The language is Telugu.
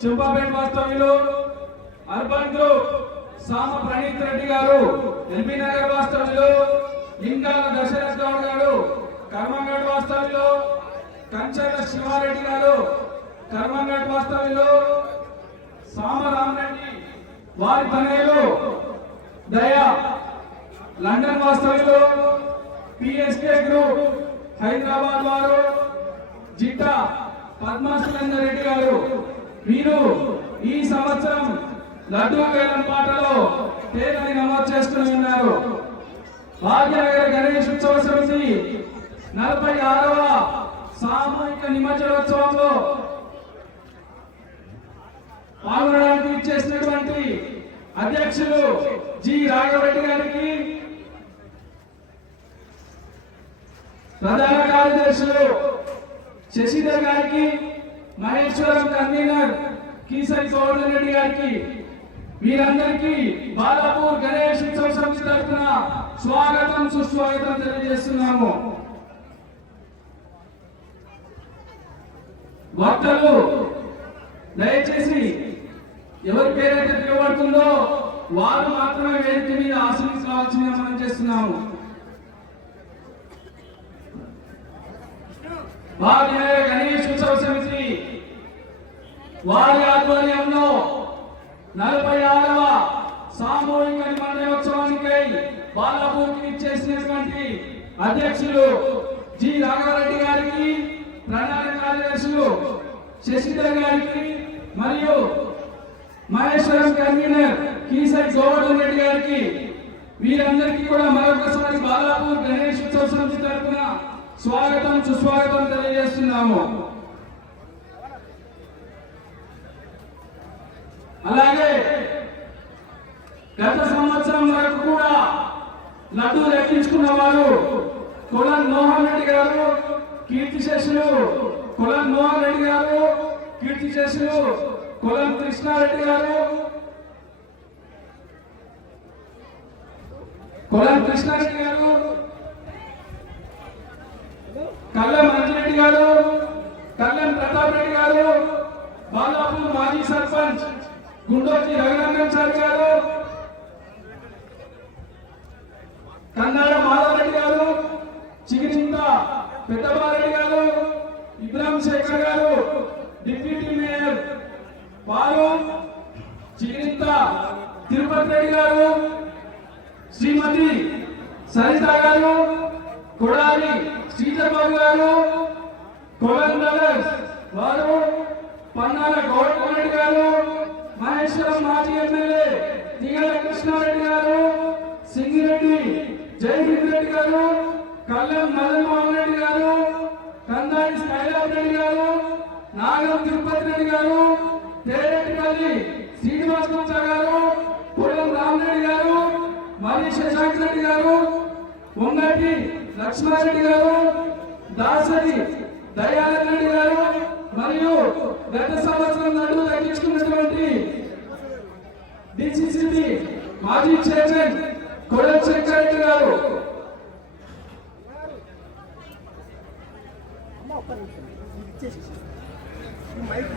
చెంపాపేట వాస్తవ్యులు అర్బన్ గ్రూప్ సామ ప్రణీత్ రెడ్డి గారు ఎల్బీ నగర్ వాస్తవ్యులు లింగాల దశరథ్ గౌడ్ గారు కర్మంగడ్ వాస్తవ్యులు కంచర్ల శివారెడ్డి గారు కర్మంగడ్ వాస్తవ్యులు సామరామరెడ్డి వారి తనయులు దయా లండన్ వాస్తవ్యులు పిఎస్కే గ్రూప్ హైదరాబాద్ వారు జిట్టా పద్మా రెడ్డి గారు మీరు ఈ సంవత్సరం లడ్డూ వేలం పాటలో పేరుని నమోదు చేసుకుని ఉన్నారు. భాగ్యనగర్ గణేష్ ఉత్సవ సమితి నలభై ఆరవ సామూహిక నిమజ్జనోత్సవంలో పాల్గొనడానికి ఇచ్చేసినటువంటి అధ్యక్షులు జి రాఘవరెడ్డి గారికి ప్రధాన కార్యదర్శులు శశిధర్ గారికి మహేశ్వరం కన్వీనర్ కీసరి గౌరవ రెడ్డి గారికి వీరందరికీ బాలాపూర్ గణేష్ ఉత్సవ సమితి తరఫున స్వాగతం సుస్వాగతం తెలియజేస్తున్నాము. వక్తలు దయచేసి ఎవరి పేరైతే పిలువబడుతుందో వారు మాత్రమే వేదిక మీద ఆశ్రయించవలసిందిగా మనం చేస్తున్నాము. సమితి వారి ఆధ్వర్యంలో నలభై ఆరవ సామూహిక నిమజ్జనోత్సవానికై బాలపూర్తిని చేసినటువంటి అధ్యక్షులు జి రాఘవరెడ్డి గారికి ప్రధాన కార్యదర్శులు శశిధర్ గారికి మరియు మహేశ్వరం కన్వీనర్ కీసరి గోవర్ధన్ రెడ్డి గారికి వీరందరికీ కూడా మరొకసారి బాలాపూర్ గణేష్ ఉత్సవ సమితి తరఫున స్వాగతం సుస్వాగతం తెలియజేస్తున్నాము. అలాగే గత సంవత్సరం వరకు కూడా లడ్డు లెక్కించుకున్న వారు కులన్ మోహన్ రెడ్డి గారు కీర్తి శేషులు కులం మోహన్ రెడ్డి గారు కీర్తి శేషులు కులం కృష్ణారెడ్డి గారు కులం కృష్ణారెడ్డి గారు కళ్ళం మంజిరెడ్డి గారు కళ్ళం ప్రతాప్ రెడ్డి గారు బాలాపూర్ మాజీ సర్పంచ్ గుండోజీ రఘునందన్ సార్ గారు కన్నాడ మాధవరెడ్డి గారు చిగిరింత పెద్దబారెడ్డి గారు ఇబ్రాహిం శేఖర్ గారు డిప్యూటీ మేయర్ వారు చిగిరింత తిరుపతి రెడ్డి గారు శ్రీమతి సరిత గారు కొడాలి శ్రీధర్బాబు గారు కొలన్ బ్రదర్స్ వారు పన్నాల గౌరవ్ రెడ్డి గారు మహేశ్వరం మాజీ ఎమ్మెల్యే దిగల కృష్ణారెడ్డి గారు సింగిరెడ్డి జయహింద్ రెడ్డి గారు కళ్ళం మదన్మోహన్ రెడ్డి గారు కందాడి స్కైలాబ్ రెడ్డి గారు నాగం తిరుపతి రెడ్డి గారు తేరెడ్డిపల్లి శ్రీనివాస్ గుప్తా గారు పొలం రామరెడ్డి గారు మరి శశాంక్ రెడ్డి గారు ఉంగటి లక్ష్మారెడ్డి గారు దాసరి దయానంద రెడ్డి గారు మరియు గత సంవత్సరం నడువు తగ్గించుకున్నటువంటి మాజీ చైర్మన్ కొడల శంకర్ రెడ్డి గారు. మైక్